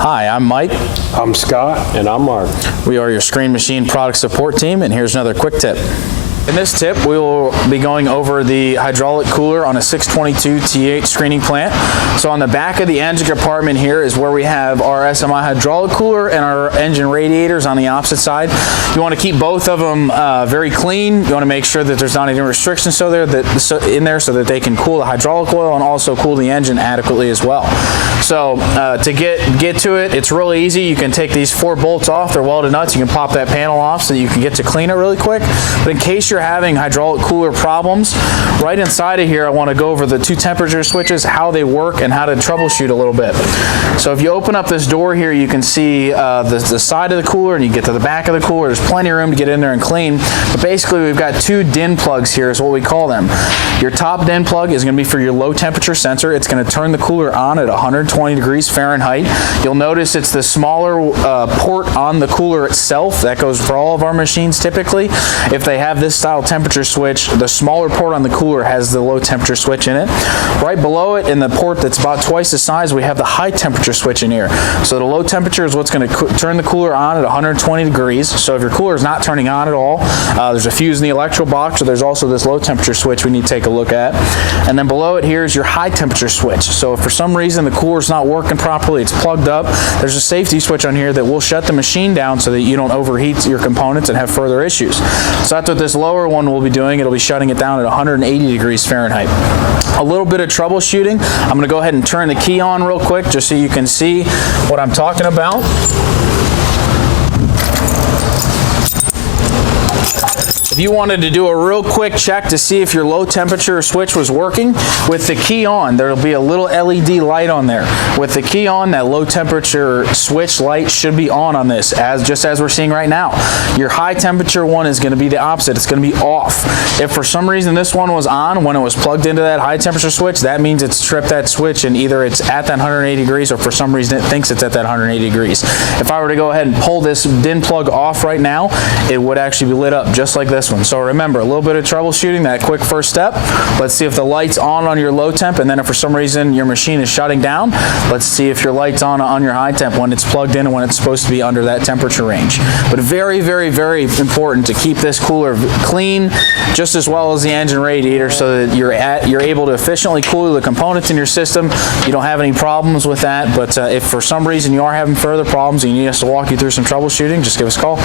Hi, I'm Mike. I'm Scott. And I'm Mark. We are your screen machine product support team, and here's another quick tip. In this tip, we will be going over the hydraulic cooler on a 622 T8 screening plant. So on the back of the engine compartment here is where we have our SMI hydraulic cooler and our engine radiators on the opposite side. You want to keep both of them very clean. You want to make sure that there's not any restrictions in there so that they can cool the hydraulic oil and also cool the engine adequately as well. So to get to it, it's really easy. You can take these 4 bolts off. They're welded nuts. You can pop that panel off so that you can get to clean it really quick. But in case you're having hydraulic cooler problems, right inside of here I want to go over the 2 temperature switches, how they work, and how to troubleshoot a little bit. So if you open up this door here, you can see the side of the cooler, and you get to the back of the cooler. There's plenty of room to get in there and clean. But basically we've got 2 DIN plugs here is what we call them. Your top DIN plug is going to be for your low temperature sensor. It's going to turn the cooler on at 120 degrees Fahrenheit. You'll notice it's the smaller port on the cooler itself. That goes for all of our machines typically. If they have this style temperature switch, the smaller port on the cooler has the low temperature switch in it. Right below it, in the port that's about twice the size, we have the high temperature switch in here. So the low temperature is what's going to turn the cooler on at 120 degrees. So if your cooler is not turning on at all, there's a fuse in the electrical box, so there's also this low temperature switch we need to take a look at. And then below it here is your high temperature switch. So if for some reason the cooler is not working properly, it's plugged up, there's a safety switch on here that will shut the machine down so that you don't overheat your components and have further issues. So that's what this lower one will be doing. It'll be shutting it down at 180 degrees Fahrenheit. A little bit of troubleshooting. I'm going to go ahead and turn the key on real quick just so you can see what I'm talking about. If you wanted to do a real quick check to see if your low temperature switch was working, with the key on, there'll be a little LED light on there. With the key on, that low temperature switch light should be on this, just as we're seeing right now. Your high temperature one is going to be the opposite. It's going to be off. If for some reason this one was on when it was plugged into that high temperature switch, that means it's tripped that switch and either it's at that 180 degrees or for some reason it thinks it's at that 180 degrees. If I were to go ahead and pull this DIN plug off right now, it would actually be lit up just like this one. So remember, a little bit of troubleshooting, that quick first step. Let's see if the light's on your low temp, and then if for some reason your machine is shutting down, let's see if your light's on your high temp when it's plugged in and when it's supposed to be under that temperature range. But very, very, very important to keep this cooler clean just as well as the engine radiator so that you're able to efficiently cool the components in your system. You don't have any problems with that, but if for some reason you are having further problems and you need us to walk you through some troubleshooting, just give us a call.